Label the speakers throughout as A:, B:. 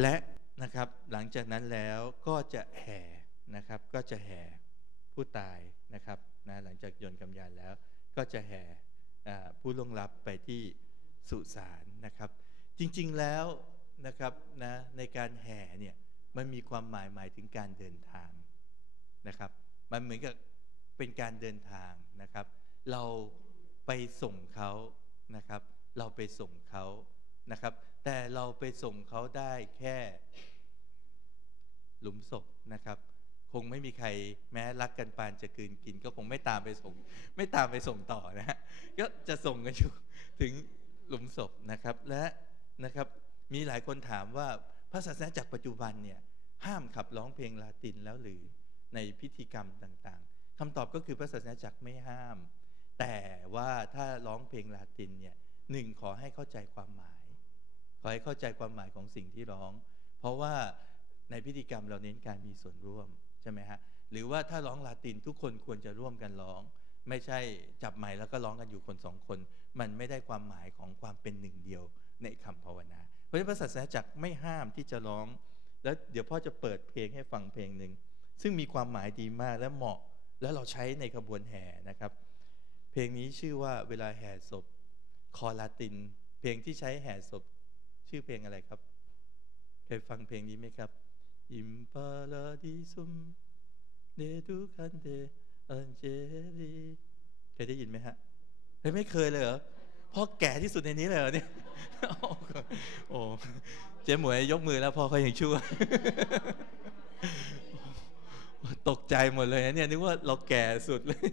A: และนะครับหลังจากนั้นแล้วก็จะแห่นะครับก็จะแห่ผู้ตายนะครับนะหลังจากโยนกำยานแล้ว ก็จะแห่ผู้ล่วงลับไปที่สุสานนะครับ จริงๆแล้วนะครับนะในการแห่เนี่ยมันมีความหมายหมายถึงการเดินทางนะครับ มันเหมือนกับเป็นการเดินทางนะครับ เราไปส่งเขานะครับ เราไปส่งเขา นะครับ แต่เราไปส่งเขาได้แค่หลุมศพนะครับ คงไม่มีใครแม้รักกันปานจะกืนกิน ก็คงไม่ตามไปส่ง ไม่ตามไปส่งต่อนะฮะก็จะส่งกันอยู่ถึงหลุมศพนะครับ และนะครับมีหลายคนถามว่าพระศาสนาจักปัจจุบันเนี่ยห้ามขับร้องเพลงลาตินแล้วหรือในพิธีกรรมต่างๆคำตอบก็คือพระศาสนาจักรไม่ห้าม แต่ว่าถ้าร้องเพลงลาตินเนี่ยหนึ่งขอให้เข้าใจความหมาย ขอให้เข้าใจความหมายของสิ่งที่ร้อง เพราะว่าในพิธีกรรมเราเน้นการมีส่วนร่วมใช่ไหมฮะหรือว่าถ้าร้องลาตินทุกคนควรจะร่วมกันร้อง ไม่ใช่จับไมค์แล้วก็ร้องกันอยู่คนสองคน มันไม่ได้ความหมายของความเป็นหนึ่งเดียวในคำภาวนา เพราะฉะนั้นพระศาสนาจักรไม่ห้ามที่จะร้อง แล้วเดี๋ยวพ่อจะเปิดเพลงให้ฟังเพลงหนึ่งซึ่งมีความหมายดีมากและเหมาะ แล้วเราใช้ในขบวนแห่นะครับ เพลงนี้ชื่อว่าเวลาแห่ศพคอลาติน เพลงที่ใช้แห่ศพ ชื่อเพลงอะไรครับ เคยฟังเพลงนี้ไหมครับ Imparadiesum Deducante Angeli เคยได้ยินไหมฮะเฮ้ยไม่เคยเลยเหรอพ่อแก่ที่สุดในนี้เลยเหรอเนี่ยโอ้เจ๊หมวยยกมือแล้วพ่อเขายังชั่วตกใจหมดเลยนะเนี่ยนึกว่าเราแก่สุดเลย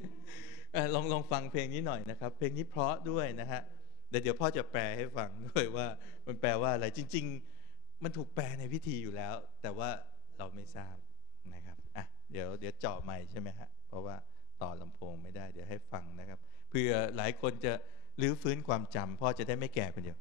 A: เอ่อลองลองฟังเพลงนี้หน่อยนะครับ เพลงนี้เพราะด้วยนะฮะ เดี๋ยวเดี๋ยวพ่อจะแปลให้ฟังด้วยว่ามันแปลว่าอะไรจริง ๆ มันถูกแปลในพิธีอยู่แล้ว แต่ว่าเราไม่ทราบนะครับอะเดี๋ยวเดี๋ยวเจาะไมค์ใช่ไหมฮะเพราะว่าต่อลำโพงไม่ได้เดี๋ยวให้ฟังนะครับเพื่อหลายคนจะรื้อฟื้นความจำพ่อจะได้ไม่แก่คนเดียว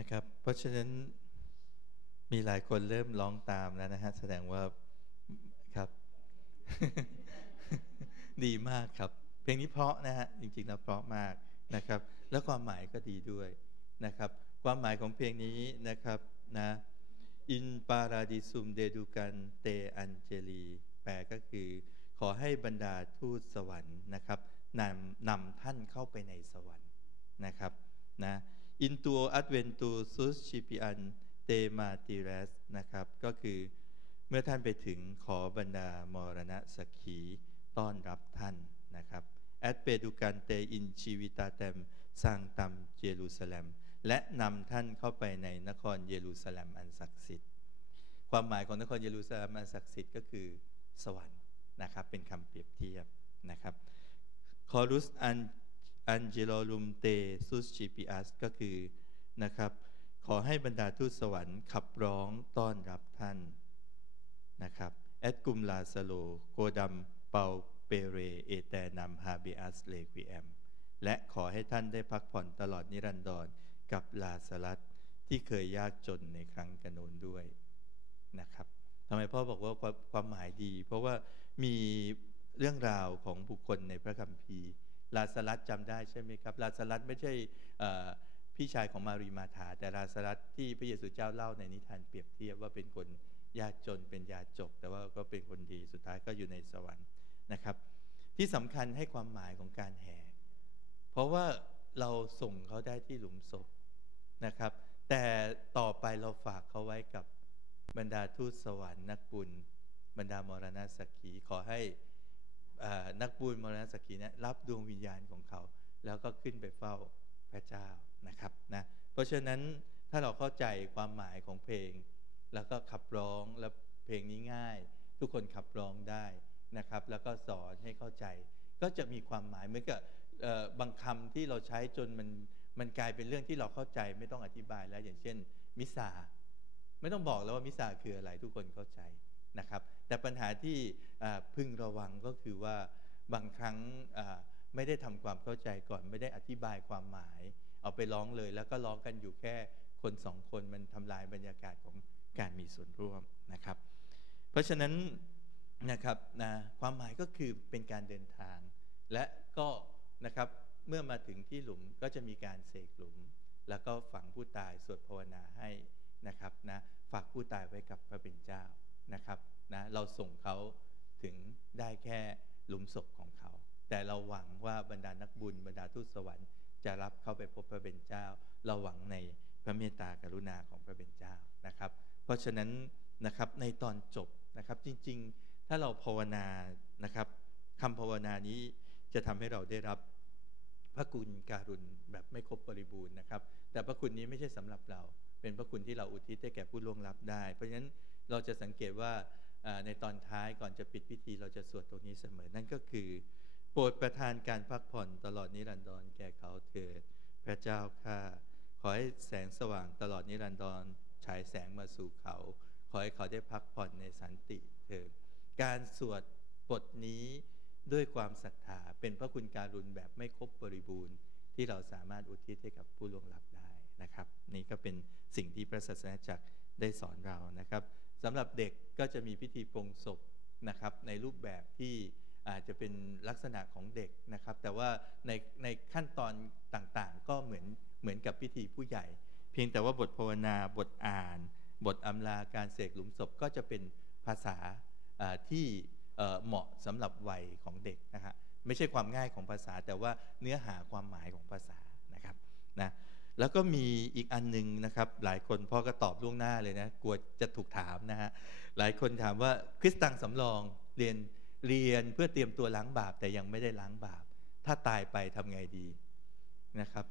A: นะครับ เพราะฉะนั้นมีหลายคนเริ่มร้องตามแล้วนะฮะ แสดงว่าครับ ดีมากครับ เพลงนี้เพราะนะฮะ จริงๆแล้วเพราะมากนะครับ แล้วความหมายก็ดีด้วยนะครับ ความหมายของเพลงนี้นะครับนะอินปาราดิซุมเดดูกันเตอันเจลี แปลก็คือ ขอให้บรรดาทูตสวรรค์นะครับนำนำท่านเข้าไปในสวรรค์นะครับนะ อินตัวอัตเวนตูซุสชิปิอันเตมาติเรสนะครับ ก็คือเมื่อท่านไปถึงขอบรรดามรณะสักขีต้อนรับท่านนะครับแอดเปดูกันเตอินชีวิตาเตมสร้างตัมเยรูซาเล็มและนำท่านเข้าไปในนครเยรูซาเล็มอันศักดิ์สิทธิ์ ความหมายของนครเยรูซาเล็มอันศักดิ์สิทธิ์ก็คือสวรรค์นะครับ เป็นคำเปรียบเทียบนะครับคอรุสอัน อันเจโลลุมเตซุสชิปิอัสก็คือนะครับขอให้บรรดาทูตสวรรค์ขับร้องต้อนรับท่านนะครับแอดกุมลาสโลโกดัมเปาเปเรเอแตนัมฮาเบอัสเลกิแอมและขอให้ท่านได้พักผ่อนตลอดนิรันดรกับลาสลัดที่เคยยากจนในครั้งกระโนนด้วยนะครับทำไมพ่อบอกว่าความหมายดี เพราะว่ามีเรื่องราวของบุคคลในพระคัมภีร์ ลาสลัดจำได้ใช่ไหมครับลาสลัดไม่ใช่พี่ชายของมารีมาธาแต่ลาซารัสที่พระเยซูเจ้าเล่าในนิทานเปรียบเทียบว่าเป็นคนยากจนเป็นยาจก แต่ว่าก็เป็นคนดีสุดท้ายก็อยู่ในสวรรค์นะครับ ที่สำคัญให้ความหมายของการแห่เพราะว่าเราส่งเขาได้ที่หลุมศพนะครับ แต่ต่อไปเราฝากเขาไว้กับบรรดาทูตสวรรค์นักบุญบรรดามรณะสักขีขอให้ นักบุญมรณะสักขีนะรับดวงวิญญาณของเขา แล้วก็ขึ้นไปเฝ้าพระเจ้านะครับนะเพราะฉะนั้นถ้าเราเข้าใจความหมายของเพลง แล้วก็ขับร้องแล้วเพลงนี้ง่าย ทุกคนขับร้องได้นะครับ แล้วก็สอนให้เข้าใจ ก็จะมีความหมายเหมือนกับบางคำที่เราใช้จนมันมันกลายเป็นเรื่องที่เราเข้าใจไม่ต้องอธิบายแล้วอย่างเช่นมิสาไม่ต้องบอกแล้วว่ามิสาคืออะไรทุกคนเข้าใจ นะครับ แต่ปัญหาที่พึงระวังก็คือว่าบางครั้งไม่ได้ทำความเข้าใจก่อนไม่ได้อธิบายความหมาย เอาไปร้องเลย แล้วก็ร้องกันอยู่แค่คนสองคนมันทำลายบรรยากาศของการมีส่วนร่วมนะครับ เพราะฉะนั้นนะครับนะความหมายก็คือเป็นการเดินทาง และก็นะครับเมื่อมาถึงที่หลุมก็จะมีการเสกหลุม แล้วก็ฝังผู้ตายสวดภาวนาให้นะครับนะฝากผู้ตายไว้กับพระเป็นเจ้า นะครับนะเราส่งเขาถึงได้แค่หลุมศพของเขา แต่เราหวังว่าบรรดานักบุญบรรดาทูตสวรรค์จะรับเขาไปพบพระเป็นเจ้า เราหวังในพระเมตตากรุณาของพระเป็นเจ้านะครับ เพราะฉะนั้นนะครับในตอนจบนะครับจริงๆ ถ้าเราภาวนานะครับคำภาวนานี้จะทำให้เราได้รับพระคุณการุณแบบไม่ครบบริบูรณ์นะครับ แต่พระคุณนี้ไม่ใช่สำหรับเรา เป็นพระคุณที่เราอุทิศให้แก่ผู้ล่วงลับได้ เพราะฉะนั้น เราจะสังเกตว่าในตอนท้ายก่อนจะปิดพิธีเราจะสวดตรงนี้เสมอ นั่นก็คือ โปรดประทานการพักผ่อนตลอดนิรันดรแก่เขาเถิดพระเจ้าข้าขอให้แสงสว่างตลอดนิรันดรฉายแสงมาสู่เขา ขอให้เขาได้พักผ่อนในสันติเถิดการสวดบทนี้ด้วยความศรัทธาเป็นพระคุณการุณแบบไม่ครบบริบูรณ์ ที่เราสามารถอุทิศให้กับผู้ล่วงลับได้นะครับ นี่ก็เป็นสิ่งที่พระศาสนาจักรได้สอนเรานะครับ สำหรับเด็กก็จะมีพิธีปรงศพนะครับในรูปแบบที่อาจจะเป็นลักษณะของเด็กนะครับ แต่ว่าในในขั้นตอนต่างๆ ก็เหมือนเหมือนกับพิธีผู้ใหญ่ เพียงแต่ว่าบทภาวนาบทอ่าน บทอำลาการเสกหลุมศพก็จะเป็นภาษาที่เหมาะสำหรับวัยของเด็กนะฮะไม่ใช่ความง่ายของภาษา แต่ว่าเนื้อหาความหมายของภาษานะครับนะ แล้วก็มีอีกอันนึงนะครับ หลายคนพ่อก็ตอบล่วงหน้าเลยนะกลัวจะถูกถามนะฮะหลายคนถามว่าคริสตังสำรองเรียนเรียนเพื่อเตรียมตัวล้างบาป แต่ยังไม่ได้ล้างบาป ถ้าตายไปทำไงดีนะครับ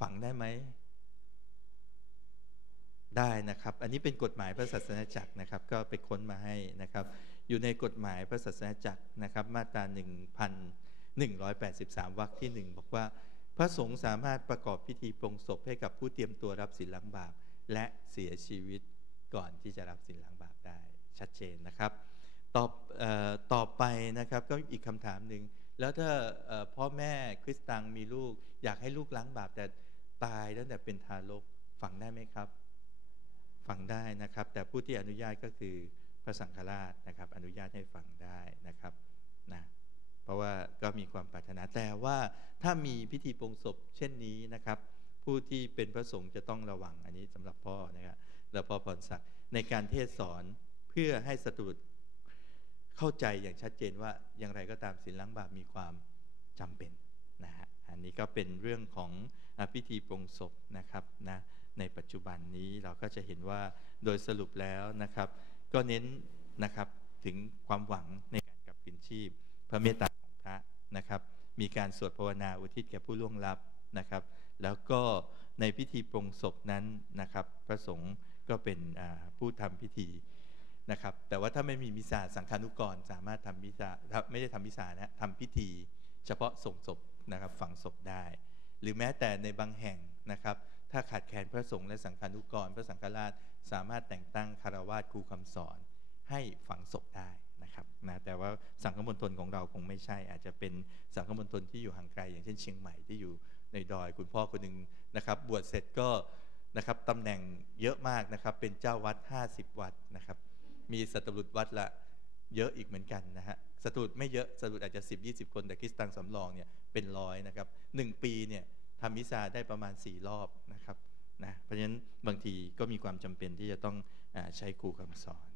A: ฝังได้ไหมได้นะครับ อันนี้เป็นกฎหมายพระศาสนาจักรนะครับ ก็ไปค้นมาให้นะครับ อยู่ในกฎหมายพระศาสนาจักรนะครับ มาตรา 1,183วรรคที่ 1 บอกว่า พระสงฆ์สามารถประกอบพิธีปรงศพให้กับผู้เตรียมตัวรับสินล้างบาป และเสียชีวิตก่อนที่จะรับสินล้างบาปได้ชัดเจนนะครับตอบต่อไปนะครับก็อีกคำถามหนึ่งแล้วถ้าพ่อแม่คริสตังมีลูก อยากให้ลูกล้างบาปแต่ตายตั้งแต่เป็นทารกฝังได้ไหมครับ ฝังได้นะครับ แต่ผู้ที่อนุญาตก็คือพระสังฆราชนะครับ อนุญาตให้ฝังได้นะครับนะ เพราะว่าก็มีความปรารถนาแต่ว่าถ้ามีพิธีปรงศพเช่นนี้นะครับ ผู้ที่เป็นพระสงฆ์จะต้องระวังอันนี้สำหรับพ่อนะครับแล้วพ่อพรศักดิ์ในการเทศสอนเพื่อให้สตุดเข้าใจอย่างชัดเจนว่าอย่างไรก็ตามศีลล้างบาปมีความจำเป็นนะฮะอันนี้ก็เป็นเรื่องของพิธีปรงศพนะครับนะในปัจจุบันนี้เราก็จะเห็นว่าโดยสรุปแล้วนะครับ ก็เน้นนะครับถึงความหวังในการกลับคืนชีพ พระเมตตาของพระนะครับ มีการสวดภาวนาอุทิศแก่ผู้ล่วงลับนะครับ แล้วก็ในพิธีปรงศพนั้นนะครับ พระสงฆ์ก็เป็นผู้ทำพิธีนะครับ แต่ว่าถ้าไม่มีมิสาสังฆานุกรสามารถทำมิสาไม่ได้ทำมิสานะทำพิธี เฉพาะส่งศพนะครับฝังศพได้ หรือแม้แต่ในบางแห่งนะครับถ้าขาดแคลนพระสงฆ์และสังฆานุกร พระสังฆราชสามารถแต่งตั้งคารวาสครูคำสอนให้ฝังศพได้ นะครับนะแต่ว่าสังฆมณฑลของเราคงไม่ใช่ อาจจะเป็นสังฆมณฑลที่อยู่ห่างไกล อย่างเช่นเชียงใหม่ที่อยู่ในดอยคุณพ่อคนหนึ่งนะครับ บวชเสร็จก็นะครับตำแหน่งเยอะมากนะครับเป็นเจ้าวัด 50 วัดนะครับ มีสัตรุษวัดละเยอะอีกเหมือนกันนะฮะสัตุดไม่เยอะสัตุดอาจจะ 10 20 คนแต่คริสตังสำรองเนี่ยเป็นร้อยนะครับหนึ่งปีเนี่ยทำมิซาได้ประมาณ 4 รอบนะครับนะเพราะฉะนั้นบางทีก็มีความจำเป็นที่จะต้องอใช้ครูคำสอน